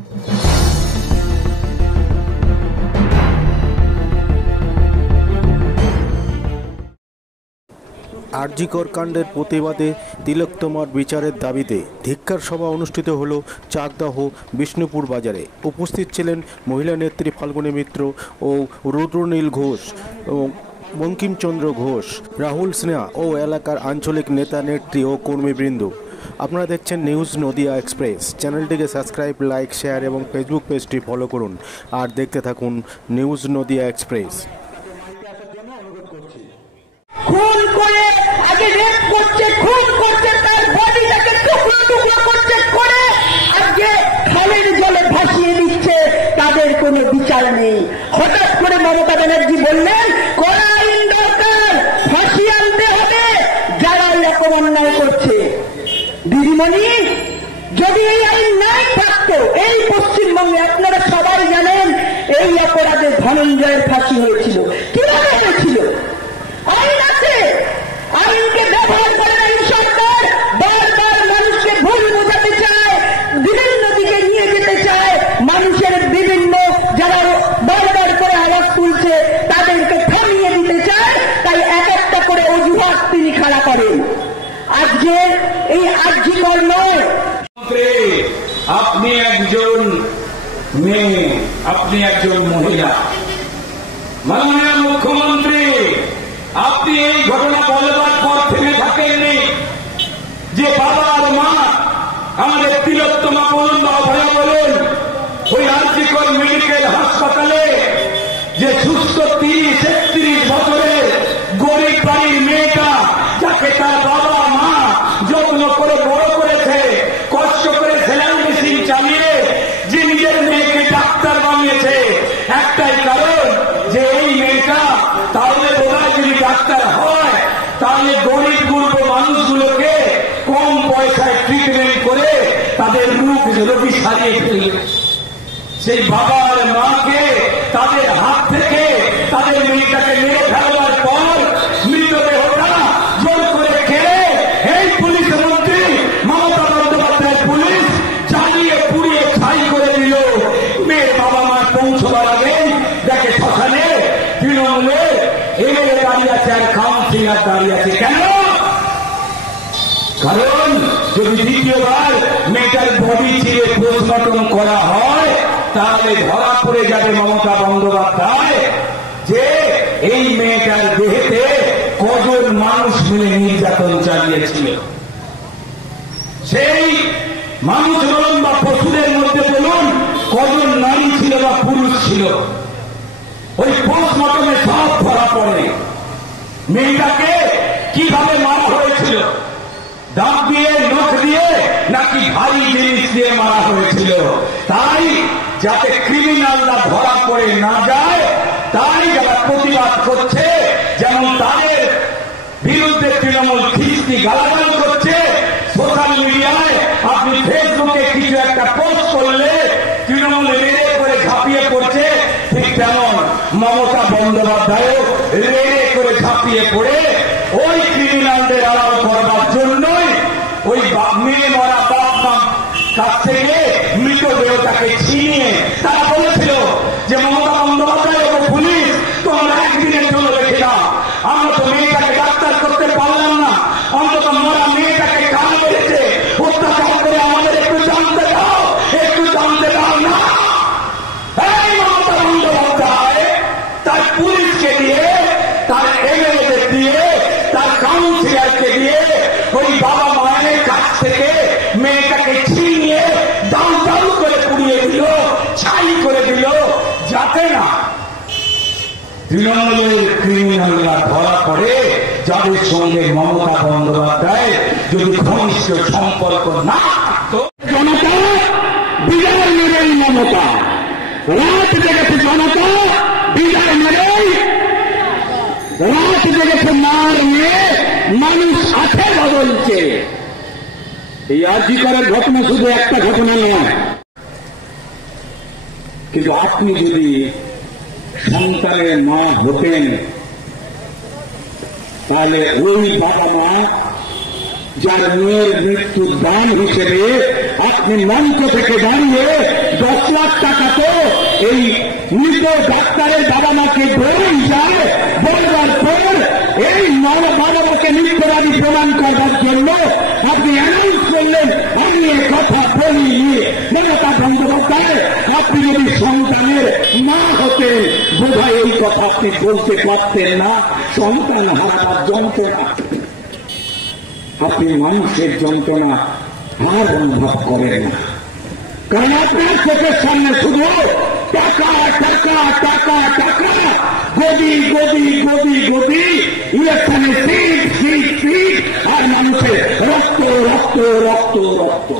আরজিকর কাণ্ডের প্রতিবাদে তিলোত্তমার বিচারের দাবিতে ধিক্কার সভা অনুষ্ঠিত হলো চাকদাহ বিষ্ণুপুর বাজারে। উপস্থিত ছিলেন মহিলা নেত্রী ফাল্গুনী মিত্র ও রুদ্রনীল ঘোষ এবং বঙ্কিমচন্দ্র ঘোষ, রাহুল সিনহা ও এলাকার আঞ্চলিক নেতা নেত্রী ও কর্মীবৃন্দ। আপনারা দেখছেন নিউজ নদিয়া এক্সপ্রেস। চ্যানেলটিকে সাবস্ক্রাইব, লাইক, শেয়ার এবং ফেসবুক পেজটি ফলো করুন আর দেখতে থাকুন নিউজ নদিয়া এক্সপ্রেস। খুন করে আগে রেপ করছে, খুন করছে, তার বডিটাকে টুকরো টুকরো করছে, করে আজকে খালের জলে ভাসিয়ে দিচ্ছে, তাদের কোনো বিচার নেই। হঠাৎ করে মমতা ব্যানার্জি বললেন কড়া আইন দরকার, ফাঁসি আনতে হবে যারা এরকম অন্যায় করছে। দিদিমণি, যদি এই আইন নাই থাকতো এই পশ্চিমবঙ্গে, আপনারা সবাই জানেন এই অপরাধে ধনঞ্জয়ের ফাঁসি হয়েছিল। কিভাবে হয়েছিল? আইন আছে, আইনকে ব্যবহার করে এই সরকার বারবার মানুষকে ভুল বোঝাতে চায়, বিভিন্ন দিকে নিয়ে যেতে চায়, মানুষের বিভিন্ন যারা বারবার করে আওয়াজ তুলছে তাদেরকে থামিয়ে দিতে চায়, তাই এক একটা করে অজুহাত তিনি খাড়া করেন। আজকে এই আরজিকর নয়, আপনি একজন মেয়ে, আপনি একজন মহিলা, মাননীয় মুখ্যমন্ত্রী, আপনি এই ঘটনা বলবার পর থেমে থাকেননি যে বাবা আর মা আমাদের তিলোত্তমা বলুন বা অভয়া বলুন, ওই আরজিকর মেডিকেল হাসপাতালে যে সুস্থ 30-31 বছরের গরিব বাড়ির মেয়েটা, যাকে তার বাবা মা যত্ন করে বড় করেছে, কষ্ট করে সেলাই মেশিন চালিয়ে যে নিজের মেয়েকে ডাক্তার বানিয়েছে, একটাই কারণ যে এই মেয়েটা তাহলে বোধহয় যদি ডাক্তার হয় তাহলে গরিব গুরব মানুষগুলোকে কম পয়সায় ট্রিটমেন্ট করে তাদের রোগী সারিয়ে ফেলবে। সেই বাবা আর মাকে তাদের হাত থেকে তাদের মেয়েটাকে মেরে ফেলবার পর মৃতদেহটা জোর করে খেয়ে এই পুলিশ মন্ত্রী মমতা বন্দ্যোপাধ্যায় পুলিশ জ্বালিয়ে পুড়িয়ে ছাই করে দিল। মেয়ের বাবা মা পৌঁছবার আগে দেখে শ্মশানে তৃণমূলে এমএলএ দাঁড়িয়ে আছে আর কাউন্সিলর দাঁড়িয়ে আছে। কেন? কারণ যদি দ্বিতীয়বার মেয়েটার বডি চিরে পোস্টমর্টম করা হয় তাহলে ধরা পড়ে যাবে মমতা বন্দ্যোপাধ্যায় যে এই মেয়েটার দেহেতে কজন মানুষ মিলে নির্যাতন চালিয়েছিল। সেই মানুষ বলুন বা পশুদের মধ্যে বলুন কজন নারী ছিল বা পুরুষ ছিল, ওই পোস্টমর্টমে সব ধরা পড়ে। মেয়েটাকে কিভাবে মারা হয়েছিল, দাঁত দিয়ে, নখ দিয়ে, নাকি ভারী জিনিস দিয়ে মারা হয়েছিল। তাই যাতে ক্রিমিনালরা ধরা পড়ে না যায়, তাই যারা প্রতিবাদ করছে, যেমন তাদের বিরুদ্ধে তৃণমূল খিস্তি গালাগাল করছে সোশ্যাল মিডিয়ায়, আপনি ফেসবুকে কিছু একটা পোস্ট করলে তৃণমূল রেড়ে করে ঝাঁপিয়ে পড়ছে, ঠিক তেমন মমতা বন্দ্যোপাধ্যায় রেড়ে করে ঝাঁপিয়ে পড়ে ওই ক্রিমিনালদের আড়াল করবার জন্যই ওই মেয়ে মরা বাপ মা কাছ থেকে মৃতদেহটাকে ছিনিয়ে তারা বলেছিল যে মমতা বন্দ্যোপাধ্যায় ও পুলিশ তোমরা একদিনের জন্য রেখে দাও, আমরা তো মেয়েটাকে ডাক্তার করতে পারলাম না, অন্তত মরা মেয়েটাকে কান মেরেছে, অত্যাচার করে আমাদের একটু জানতে দাও, একটু জানতে দাও না। এই মমতা বন্দ্যোপাধ্যায় তার পুলিশকে দিয়ে, তার এমএলএদের দিয়ে, তার কাউন্সিলরকে দিয়ে ওই বাবা মায়ের কাছ থেকে মেয়েটাকে ছিনিয়ে দাউ দাউ করে পুড়িয়ে দিল, ছাই করে দিল, যাতে না তৃণমূলের ক্রিমিনালরা ধরা পড়ে, যাদের সঙ্গে মমতা বন্দ্যোপাধ্যায় যদি ঘনিষ্ঠ সম্পর্ক না থাকতো। জনতা বিজয় মেরেই মমতা, রাত জেগেছে জনতা বিজয় মেরেই, রাত জেগেছে মার মেয়ে, মানুষ আছে বদলছে। এই আরজিকরের ঘটনা শুধু একটা ঘটনা নয়, কিন্তু আপনি যদি সন্তানের মা হতেন তাহলে ওই বাবা মা যার মেয়ের মৃত্যুর দান হিসেবে আপনি মঞ্চ থেকে দাঁড়িয়ে 10 এই মৃত ডাক্তারের বাবা মাকে ধরেই যায়, বলবার পর এই বাবা মাকে মৃত্যুবাদী প্রমাণ করবার জন্য আপনি অ্যানাউন্স করলেন, আমি এ কথা বলিনি। মমতা বন্দ্যোপাধ্যায়, আপনি যদি সন্তানের মা হতেন বোধহয় এই কথা আপনি বলতে পারতেন না। সন্তান হারাবার যন্ত্রণা, আপনি মানুষের যন্ত্রণা আর অনুভব করেন না, কারণ আপনার চোখের সামনে শুধু টাকা টাকা টাকা টাকা, গদি গদি গদি গদি, ইলেকশনে সিট সিট সিট, আর মানুষের রক্ত রক্ত রক্ত রক্ত।